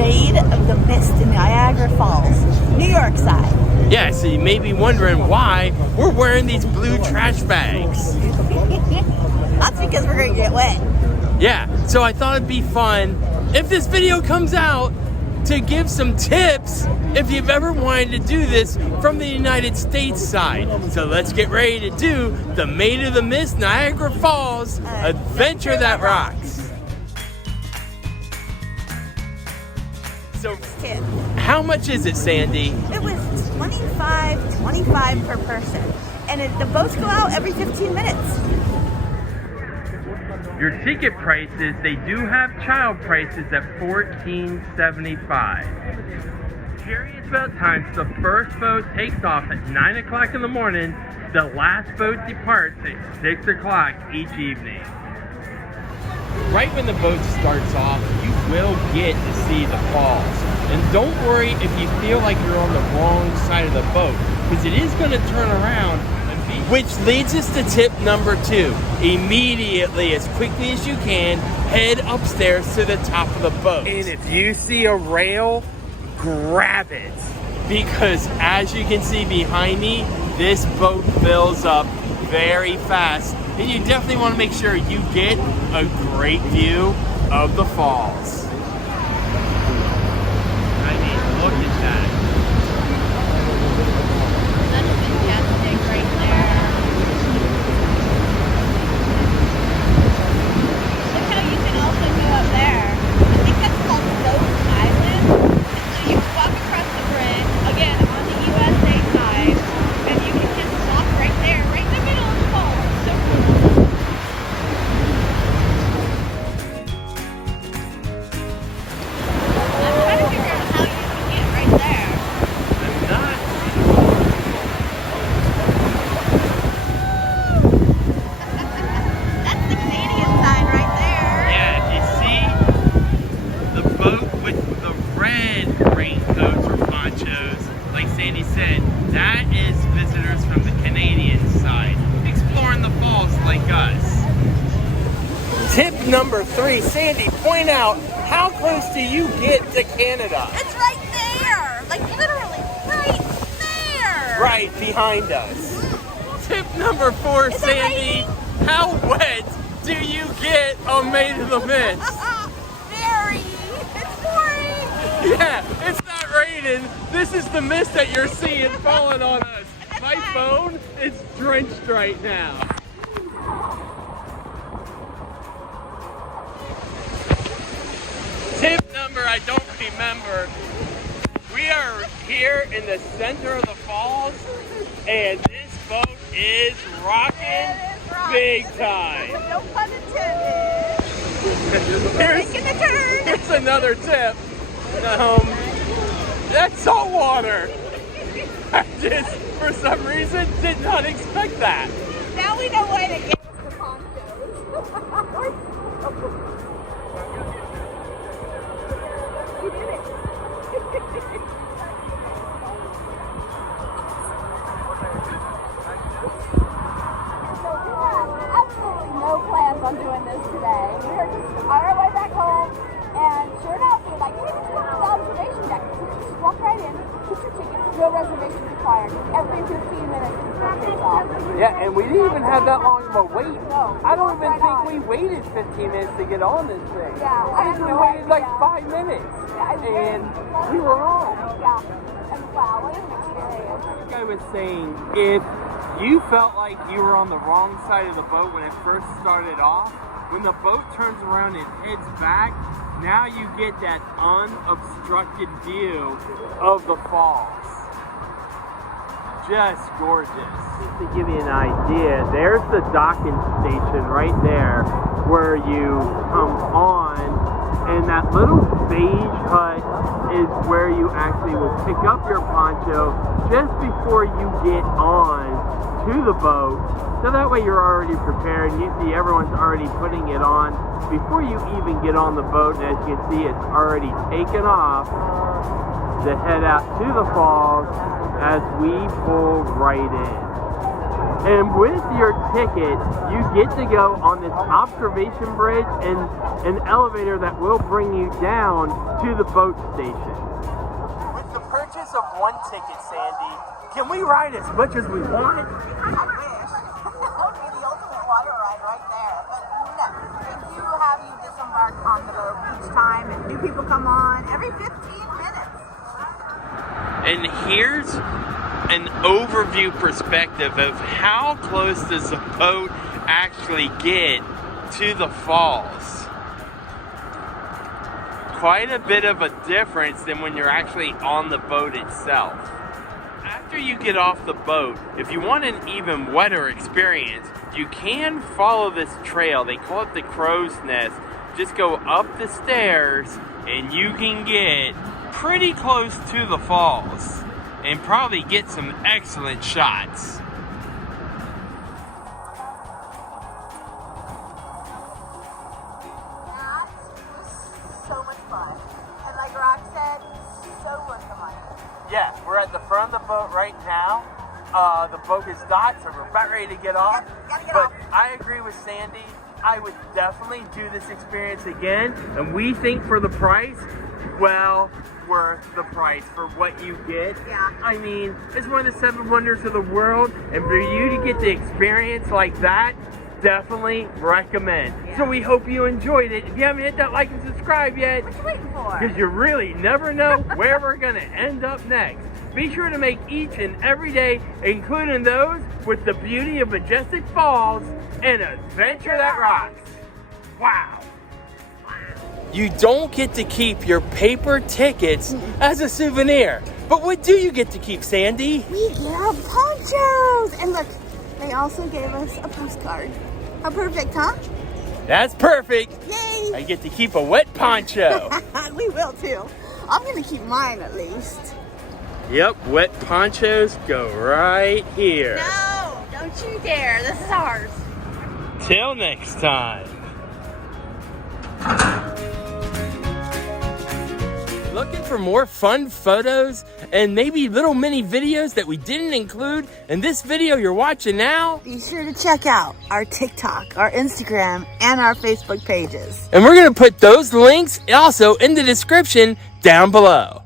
Maid of the Mist in Niagara Falls, New York side. Yeah, so you may be wondering why we're wearing these blue trash bags. That's because we're going to get wet. Yeah, so I thought it'd be fun if this video comes out to give some tips if you've ever wanted to do this from the United States side. So let's get ready to do the Maid of the Mist Niagara Falls Adventure That Rocks. So, how much is it, Sandy? It was $25 per person. And the boats go out every 15 minutes. Your ticket prices, they do have child prices at $14.75. Curious about times, the first boat takes off at 9 o'clock in the morning. The last boat departs at 6 o'clock each evening. Right when the boat starts off, you will get to see the falls. And don't worry if you feel like you're on the wrong side of the boat, because it is going to turn around. Which leads us to tip number 2. Immediately, as quickly as you can, head upstairs to the top of the boat. And if you see a rail, grab it. Because as you can see behind me, this boat fills up very fast. And you definitely want to make sure you get a great view of the falls. I mean, look at that. That's fantastic right there. Look how you can also go up there. I think that's called Soap Island. And so you walk across the bridge, again, on the USA side, and you can just walk right there, right in the middle of the falls. So cool. I'm trying to figure out how you can get right there. I'm not. That's the Canadian side right there. Yeah, you see the boat with the red raincoats or ponchos, like Sandy said, that is visitors from the Canadian side, exploring the falls like us. Tip number 3, Sandy, point out, how close do you get to Canada? It's right there. Like literally right there. Right behind us. Tip number 4, Is it Sandy, how wet do you get on Maid of the Mist? Very. It's pouring. Yeah, it's not raining. This is the mist that you're seeing falling on us. My phone is drenched right now. Tip number I don't remember. We are here in the center of the falls, and this boat is rocking big time. No pun intended. Making the turn. Here's another tip. That's salt water. I just, for some reason, did not expect that. Now we know why they gave us the ponchos. We did it. Absolutely no plans on doing this today. We are just on our way back home, and sure enough, we're like, hey, let's go to the observation deck. We just walk right in, get your ticket, no reservation required. Every 15 minutes, the boat takes off. Yeah, and we didn't even have that long of a wait. No. I don't even think we waited 15 minutes to get on this thing. Yeah, I think we waited like 5 minutes. And we were on. Yeah, and wow, what an experience. Like I was saying, if you felt like you were on the wrong side of the boat when it first started off, when the boat turns around and heads back, now you get that unobstructed view of the falls. Just gorgeous. Just to give you an idea, there's the docking station right there where you come on, and that little beige hut is where you actually will pick up your poncho just before you get on to the boat. So that way you're already prepared. You see everyone's already putting it on before you even get on the boat, and as you can see, it's already taken off to head out to the falls as we pull right in. And with your ticket, you get to go on this observation bridge and an elevator that will bring you down to the boat station. With the purchase of one ticket, Sandy, can we ride as much as we want? I wish. That would be the ultimate water ride right there. But no, if you have you disembark on the boat each time and new people come on every 15 minutes. And here's an overview perspective of how close does the boat actually get to the falls. Quite a bit of a difference than when you're actually on the boat itself. After you get off the boat, if you want an even wetter experience, you can follow this trail. They call it the Crow's Nest. Just go up the stairs and you can get pretty close to the falls and probably get some excellent shots. That was so much fun. And like Rock said, so worth the money. Yeah, we're at the front of the boat right now. The boat is docked, so we're about ready to get off. Yep, gotta get but off. I agree with Sandy. I would definitely do this experience again. And we think for the price, well, worth the price for what you get. Yeah. I mean, it's one of the 7 wonders of the world. And for you to get the experience like that, definitely recommend. Yeah. So we hope you enjoyed it. If you haven't hit that like and subscribe yet, What you waiting for? because you really never know where we're going to end up next. Be sure to make each and every day, including those with the beauty of majestic falls, an adventure that rocks. Wow. You don't get to keep your paper tickets as a souvenir. But what do you get to keep, Sandy? We get our ponchos. And look, they also gave us a postcard. How perfect, huh? That's perfect. Yay! I get to keep a wet poncho. We will too. I'm gonna keep mine at least. Yep, wet ponchos go right here. No, don't you dare. This is ours. Till next time. Looking for more fun photos and maybe little mini videos that we didn't include in this video you're watching now? Be sure to check out our TikTok, our Instagram, and our Facebook pages. And we're going to put those links also in the description down below.